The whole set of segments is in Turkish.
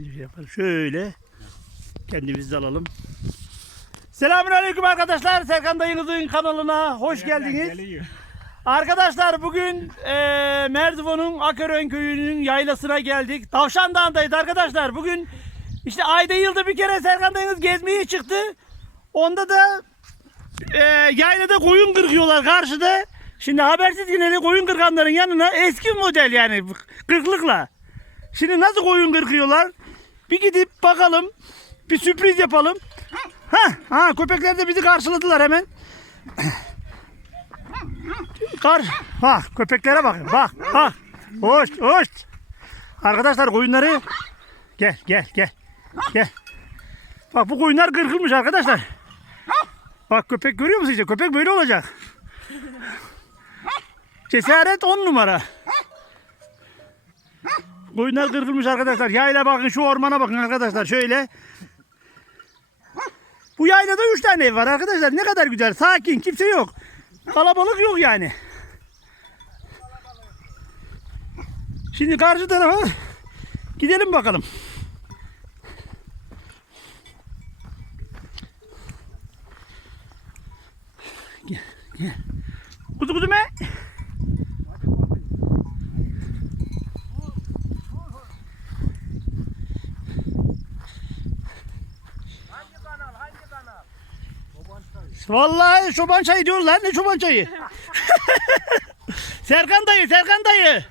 Yapalım. Şöyle kendimizi de alalım. Selamünaleyküm arkadaşlar. Serkan dayınızın kanalına hoş geldiniz. Arkadaşlar bugün eee Merzifon'un Akören köyünün yaylasına geldik. Tavşan Dağı'ndayız arkadaşlar. Bugün işte ayda yılda bir kere Serkan dayınız gezmeye çıktı. Onda da eee yaylada koyun kırkıyorlar karşıda. Şimdi habersiz yine koyun kırkanların yanına eski model yani kırklıkla. Şimdi nasıl koyun kırkıyorlar? Bir gidip bakalım. Bir sürpriz yapalım. Ha, ha köpekler de bizi karşıladılar hemen. Kar, bak köpeklere bakın. Bak, bak. Hoş, hoş. Arkadaşlar koyunları gel, gel, gel. Gel. Bak bu koyunlar kırkılmış arkadaşlar. Bak köpek görüyor musun işte? Köpek böyle olacak. Cesaret on numara. Koyunlar kırkılmış arkadaşlar. Yayla bakın şu ormana bakın arkadaşlar şöyle. Bu yaylada 3 tane ev var arkadaşlar. Ne kadar güzel. Sakin. Kimse yok. Kalabalık yok yani. Şimdi karşı tarafa gidelim bakalım. Gel, gel. Kuzu kuzu me. Vallahi çoban çayı diyorlar. Ne çoban çayı? Serkan dayı, Serkan dayı.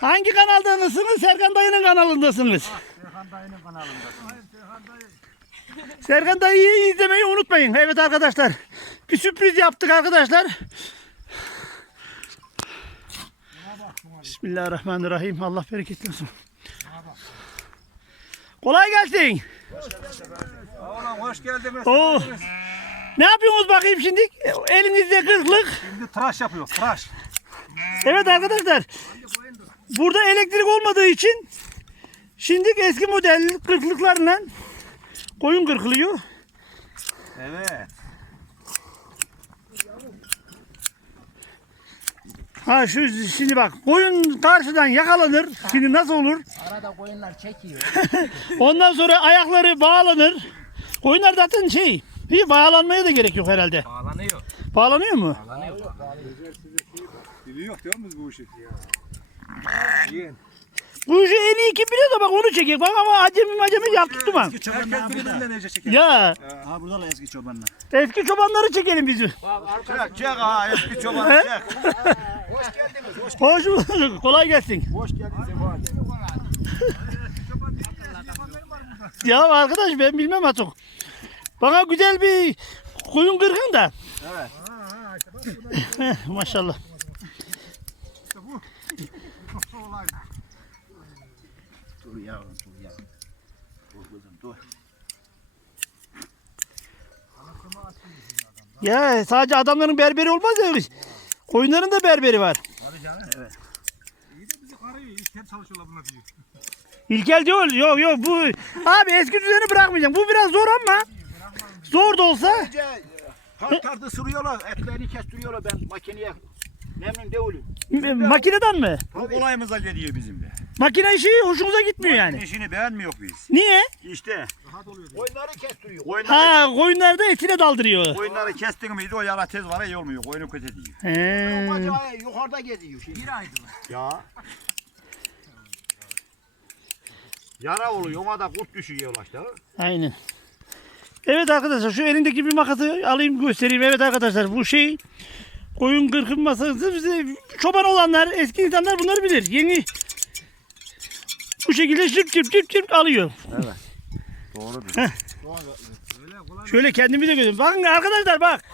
Hangi kanaldasınız? Serkan dayının kanalındasınız. Serkan dayıyı izlemeyi unutmayın. Evet arkadaşlar. Bir sürpriz yaptık arkadaşlar. Bismillahirrahmanirrahim. Allah bereket versin. Kolay gelsin. Hoş geldiniz. Oo. Ne yapıyorsunuz bakayım şimdi? Elinizde kırklık. Şimdi tıraş yapıyor, tıraş. Evet arkadaşlar. Burada elektrik olmadığı için şimdi eski model kırklıklarla koyun kırkılıyor. Evet. Ha şu şimdi bak koyun karşıdan yakalanır. Şimdi nasıl olur? Arada koyunlar çekiyor. Ondan sonra ayakları bağlanır. Koyunlar zaten şey, iyi bağlanmaya da gerek yok herhalde. Bağlanıyor. Bağlanıyor mu? Biliyor değil mi bu işi? Yiyin. Bu işi en iyi kim biliyor da bak onu çekiyor. Bak ama acemi acemi yaptı mı? Herkes birinden nece çeker. Ya Ha burada da eski çobanlar. eski çobanları çekelim bizi. Çek, çek ha eski çoban çek. Hoş bulduk. Kolay gelsin. Hoş geldin Sefa. Ya arkadaş ben bilmem artık. Bana güzel bir koyun kırgın da. Evet. Maşallah. Dur yavrum dur yavrum. Dur kızım dur. Ya sadece adamların berberi olmaz ya. Koyunların da berberi var. İşten çalışıyorlar bunlar diyor. İlkel diyor. Yok yok bu. Abi eski düzeni bırakmayacağım. Bu biraz zor ama. Zor da olsa. Önce halkarda sürüyorlar, etlerini kestiriyorlar ben makineye. Memnun değilim. Makineden mi? Bu kolayımıza geliyor bizim de. Makine işi hoşumuza gitmiyor yani. İşini beğenmiyor biz. Niye? İşte Oyunları kestiriyor. oyunları, Ha koyunlar da etine daldırıyor. oyunları kestin miydi o yara tez var ya iyi olmuyor. Oyunu kötü değil. He. Bacağı yukarıda geziyor şimdi. Ya. Yara oluyor ona da kurt düşüyor işte. Aynen. Evet arkadaşlar şu elindeki bir makası alayım göstereyim. Evet arkadaşlar bu şey koyun kırkın masası bize çoban olanlar eski insanlar bunları bilir. Yeni bu şekilde çırp çırp çırp çırp alıyor. Doğrudur. Şöyle kendimi de görüyorum. Bakın arkadaşlar bak.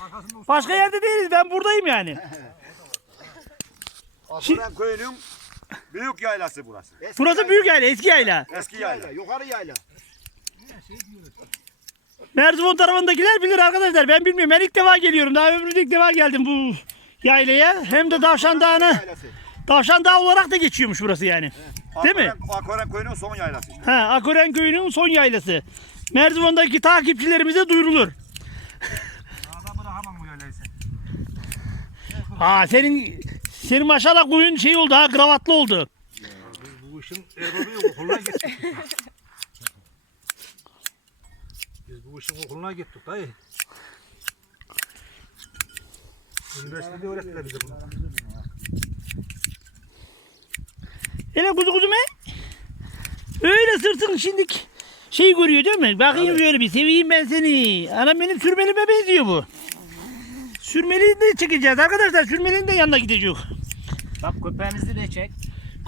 Başka yerde değiliz. Ben buradayım yani. Aslan köyünün büyük yaylası burası. Burası büyük yayla, eski yayla. Eski yayla. Yayla, yukarı yayla. Merzifon tarafındakiler bilir arkadaşlar. Ben bilmiyorum. Ben ilk defa geliyorum. Daha ömrümde ilk defa geldim bu yaylaya. Hem de Davşan Dağı'na. Yaylası. Davşan Dağı olarak da geçiyormuş burası yani. Değil mi? Akoren- Akoren köyünün son yaylası işte. Ha, Akoren köyünün son yaylası. Merzifon'daki takipçilerimize duyurulur. Ha senin senin maşallah koyun şey oldu ha kravatlı oldu. Ya, biz bu işin okuluna gittik. biz bu işin okuluna gittik dayı. Üniversitede öğrettiler bize bunu. Öyle kuzu kuzu mu? Öyle sırtın şimdik şey görüyor değil mi? Bakayım Abi. böyle bir seveyim ben seni. Anam benim sürmelime benziyor bu. Sürmeliğini de çekeceğiz arkadaşlar. Sürmeliğin de yanına gideceğiz. Bak köpeğimizi de çek.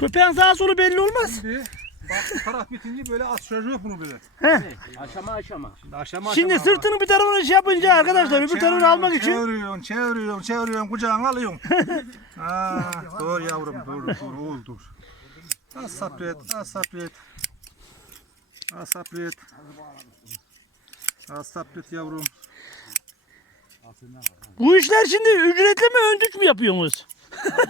Köpeğin sağa solu belli olmaz. Şimdi bak bu taraf bitince böyle az çocuğu bunu böyle. Heh. Aşama aşama. Şimdi aşama Şimdi aşama sırtının bir tarafını şey yapınca arkadaşlar öbür tarafını almak için Çeviriyorsun, çeviriyorsun, çeviriyorsun, kucağına alıyorsun. Aa, dur yavrum, dur, dur, oğul dur. Az sabret, az sabret. Az sabret. Az sabret yavrum. bu işler şimdi ücretli mi öndük mü yapıyorsunuz?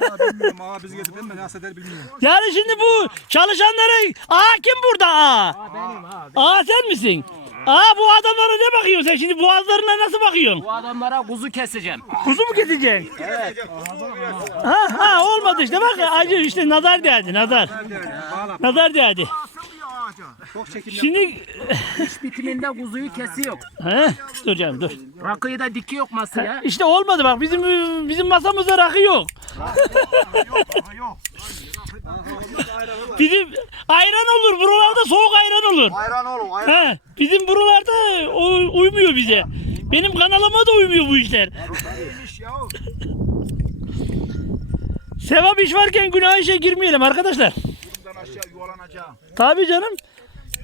Vallahi bilmiyorum, ağa bizi ben nasıl eder bilmiyorum. Yani şimdi bu çalışanları aa kim burada aa? Benim abi. Aa sen misin? Aa bu adamlara ne bakıyorsun sen şimdi boğazlarına nasıl bakıyorsun? Bu adamlara kuzu keseceğim. Kuzu mu keseceksin? Ha ha olmadı işte bak acı işte nazar değdi nazar. Bağla. Nazar değdi. Çok çekim yap. Şimdi İş bitiminde kuzuyu kesiyor. he dur canım dur. Rakıyı da dikiyor masaya. İşte olmadı bak bizim bizim masamızda rakı yok. Yok. Bizim ayran olur buralarda soğuk ayran olur. Ayran oğlum ayran. He bizim buralarda o, uymuyor bize. Benim kanalıma da uymuyor bu işler. Neymiş ya? Sevap iş varken günah işe girmeyelim arkadaşlar. Tabii canım.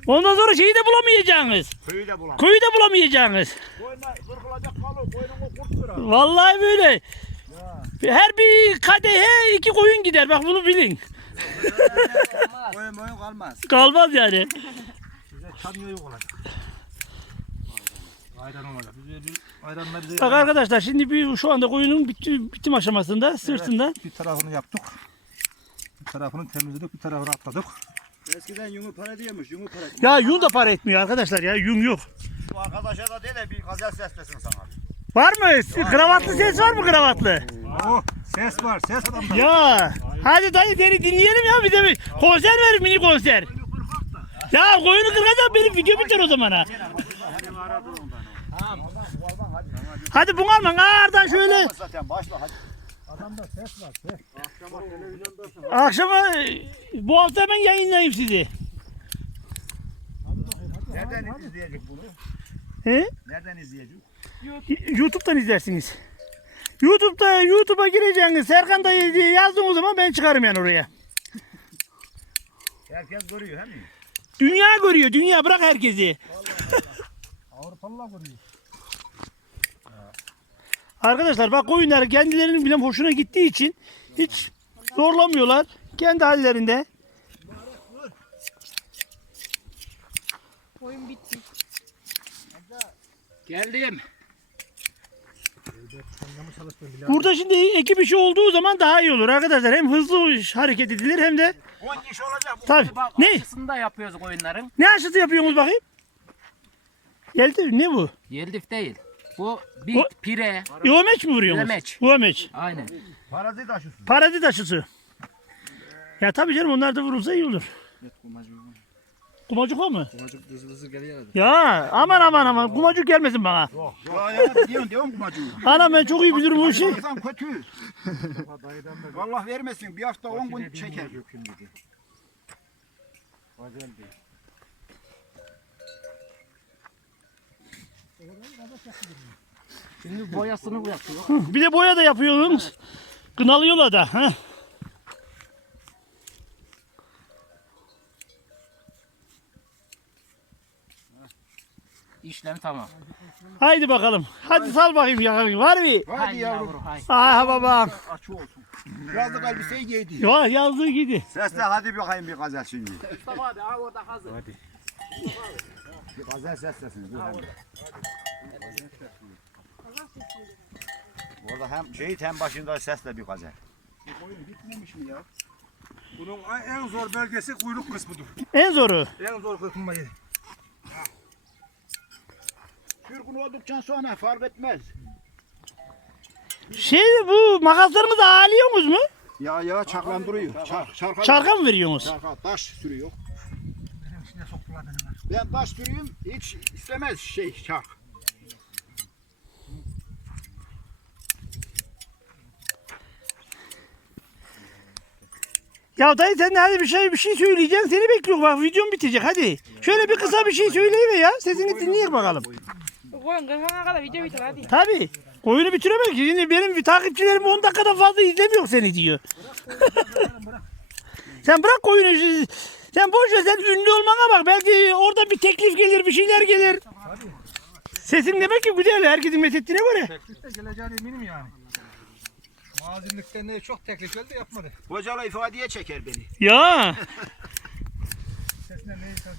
Ondan sonra şeyi de bulamayacaksınız. Köyü de bulamam. Köyü de bulamayacaksınız. Vallahi böyle. Her bir kadehe iki koyun gider. Bak bunu bilin. Boyun kalmaz. Kalmaz yani. Çamıyor yok olacak. Ayran olacak. Bize Bak arkadaşlar şimdi bir şu anda koyunun bitti, bitim aşamasında sırtından. bir tarafını yaptık. Bir tarafını temizledik, bir tarafını atladık. Eskiden yungu para diyormuş. Yungu para. Ya yün de para etmiyor arkadaşlar ya yün yok. Bu arkadaşa da de de bir gazel seslesin sana. Var mı? Kravatlı ses var mı kravatlı? Oh, ses var, ses adamda. Ya hadi dayı seni dinleyelim ya bir de bir konser verin mini konser. Ya koyunu kıracak benim video biter o zaman ha. Hadi bunalma ağırdan şöyle başla hadi. Akşama e, bu hafta hemen yayınlayayım sizi. Nereden izleyecek bunu? He? Nereden izleyecek? YouTube'dan izlersiniz. YouTube'da YouTube'a gireceğiniz Serkan dayı diye yazdığınız zaman ben çıkarım yani oraya. Herkes görüyor he mi? Dünya görüyor, dünya bırak herkesi. Avrupalılar görüyor. Arkadaşlar bak oyunlar kendilerinin bile hoşuna gittiği için hiç zorlamıyorlar. Kendi hallerinde. Geldim. Burada şimdi ekip işi olduğu zaman daha iyi olur arkadaşlar. Hem hızlı hareket edilir hem de 10 kişi olacak bu. tabii. Bak Ne? aşısını da yapıyoruz koyunların. Ne aşısı yapıyorsunuz bakayım? Geldi ne bu? Yeldif değil. Bu bir O- pire. Yomeç mi vuruyorsunuz? Yomeç. Yomeç. Aynen. Parazit aşısı. Parazit aşısı. Ya tabii canım onlar da vurulsa iyi olur. Kumacık var mı? Kumacık hızlı hızlı geliyor. Ya aman aman aman kumacık gelmesin bana. Ya ya diyorsun diyorsun kumacı. Ana ben çok iyi bilirim bu işi. İnsan kötü. Allah vermesin bir hafta 10 gün çeker. Şimdi boyasını yapıyor. Bir de boya da yapıyorsunuz. Kınalıyorlar da. Ha. İşlem tamam. Haydi bakalım. Hadi sal bakayım yakalım. Var mı? Hadi Hay yavrum. yavru hay. Ah babam. Açı olsun. Yazlık elbiseyi giydi. Ya yazdığı gidi. Sesle hadi bakayım bir gazel şimdi. Mustafa abi ha orada hazır. Bir gazel seslesin. dur hemen. Orada hem şehit hem başında sesle bir gazel. Bitmemiş mi ya? Bunun en zor bölgesi kuyruk kısmıdır. En zoru. En zor kısmı. Sürgün olduktan sonra fark etmez. Şey bu makaslarınızı ağlıyorsunuz mu? Ya ya çaklandırıyor. Çark, çarka, Çarka mı veriyorsunuz? çarka taş sürüyor. Benim içine soktular beni. Ben bastırıyorum hiç istemez şey şak. Ya dayı sen hadi bir şey bir şey söyleyeceksin seni bekliyorum bak videom bitecek hadi. Şöyle bir kısa bir şey söyleyiver ya sesini dinleyelim bakalım. Koyun kafana kadar video bitir hadi. Tabi. Koyunu bitiremem ki şimdi benim takipçilerim 10 dakikadan fazla izlemiyor seni diyor. sen bırak koyunu sen boş ver sen ünlü olmana bak. Belki orada bir teklif gelir bir şeyler gelir. Sesin demek ki güzel. Herkesin methettiğine göre. Teklifte geleceğine eminim yani. Mazinlikten de çok teklif geldi yapmadı. Hocalı ifadeye çeker beni. Ya. Sesine neyse.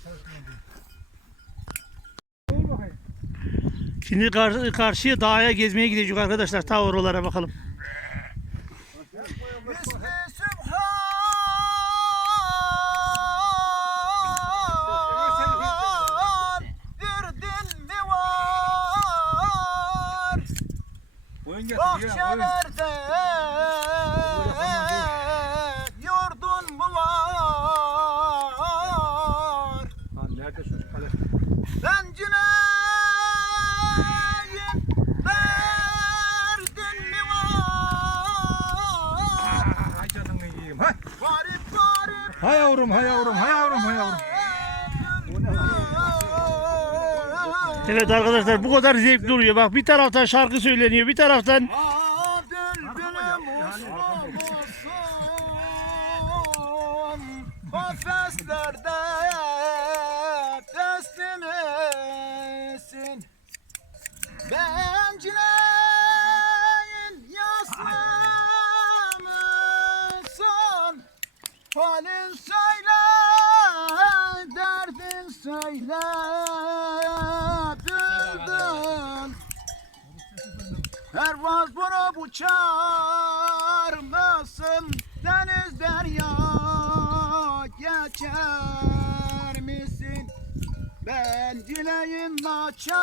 Şimdi kar- karşıya dağa gezmeye gidecek arkadaşlar. Ta oralara bakalım. Derdin mi var? Oyun getiriyor. Oyun. Bahçelerde yurdun mu var? Lan nerede çocuk kale? Bencileyin derdin mi var? Hay canını yiyeyim. Hay yavrum, hay yavrum, hay yavrum, hay yavrum. Evet arkadaşlar bu kadar zevkli oluyor. Bak bir taraftan şarkı söyleniyor. Bir taraftan? Kafeslerde teslim derdin söyle. Bülbül. Pervaz vurup uçar mısın? Deniz derya geçer misin? Ben dileğin açar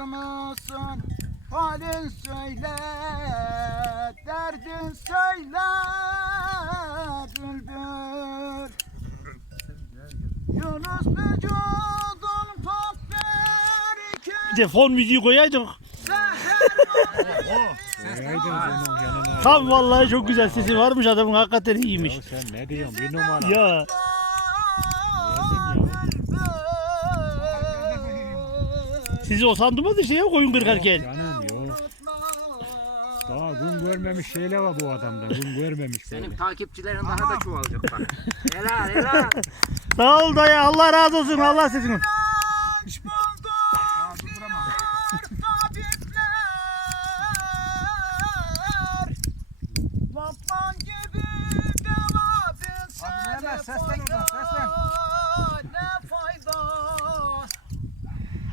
mısın? Halin söyle, derdin söyle bülbül. Yunus vücudun bereket bir de fon müziği koyaydık. Tam vallahi çok güzel sesi varmış adamın hakikaten iyiymiş. Sen ne diyorsun? Bir numara. Ya sizi utandırmaz işte ya koyun kırkarken. Canım yok. Daha gün görmemiş şeyler var bu adamda. Gün görmemiş Senin böyle. takipçilerin daha da çoğalacak bak. helal helal. Sağ ol dayı Allah razı olsun Allah sesini. Lokman gibi deva bilse Abi Mehmet, ne seslen fayda, oradan, seslen. Ne fayda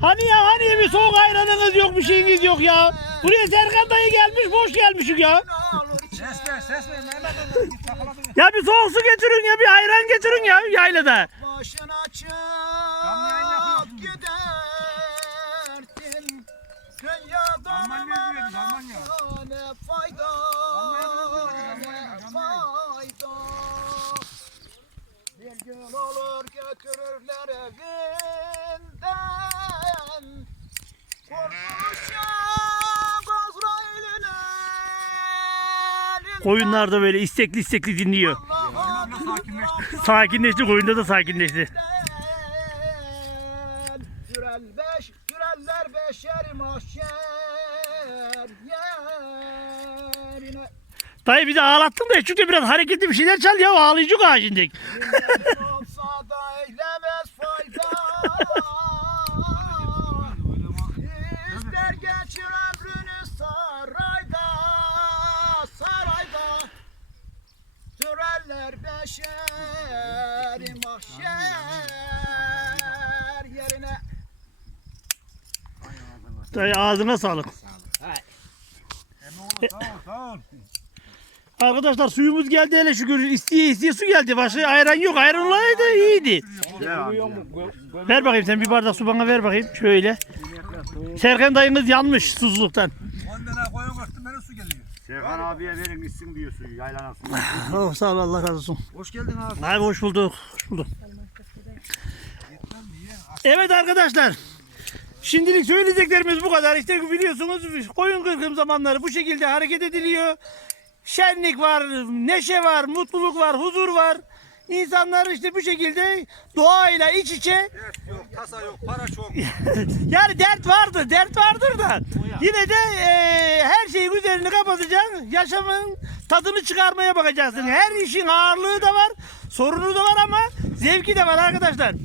Hani ya hani bir soğuk ayranınız yok bir şeyiniz yok ya. Buraya Serkan dayı gelmiş boş gelmişik ya. Mehmet oğlum. Git takıladın. Ya bir soğuk su getirin ya bir ayran getirin ya yaylada. Başın açıp gidersin Dünyadan Almanya ne fayda Ne fayda Bir gün olur götürürler evinden Koyunlar da böyle istekli istekli dinliyor. Sakinleşti. Sakinleşti koyunda da sakinleşti. Gürel beş, güreller beşer mahşer yerine Dayı bizi ağlattın da çünkü biraz hareketli bir şeyler çal ya ağlayacak ha şimdi. olsa da eylemez fayda İster geçir ömrünü sarayda sarayda Süreller beşer mahşer yerine Dayı ağzına sağlık. Ol. Arkadaşlar suyumuz geldi hele şükür isteye isteye su geldi. Başka ayran yok. Ayran olaydı iyiydi. Ver bakayım sen bir bardak su bana ver bakayım. Şöyle. Serkan dayınız yanmış susuzluktan. 10 tane koyun kaçtım bana su geliyor. Serkan abiye verin gitsin diyor suyu yaylanasın. Oh, sağ ol Allah razı olsun. Hoş geldin abi. Abi hoş bulduk. Hoş bulduk. Evet arkadaşlar. Şimdilik söyleyeceklerimiz bu kadar. İşte biliyorsunuz koyun kırkım zamanları bu şekilde hareket ediliyor. şenlik var, neşe var, mutluluk var, huzur var. İnsanlar işte bu şekilde doğayla iç içe Dert yok, tasa yok, para çok. yani dert vardır, dert vardır da yine de e, her şeyin üzerini kapatacaksın. Yaşamın tadını çıkarmaya bakacaksın. Her işin ağırlığı da var, sorunu da var ama zevki de var arkadaşlar.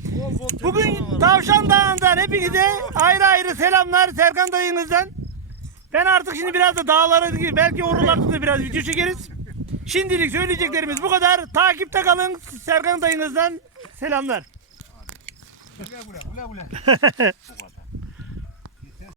Bugün Tavşan Dağı'ndan hepinize ayrı ayrı selamlar Serkan dayınızdan. Ben artık şimdi biraz da dağları belki oralarda da biraz video çekeriz. Şimdilik söyleyeceklerimiz bu kadar. Takipte kalın. Serkan dayınızdan selamlar. Güle güle, güle güle.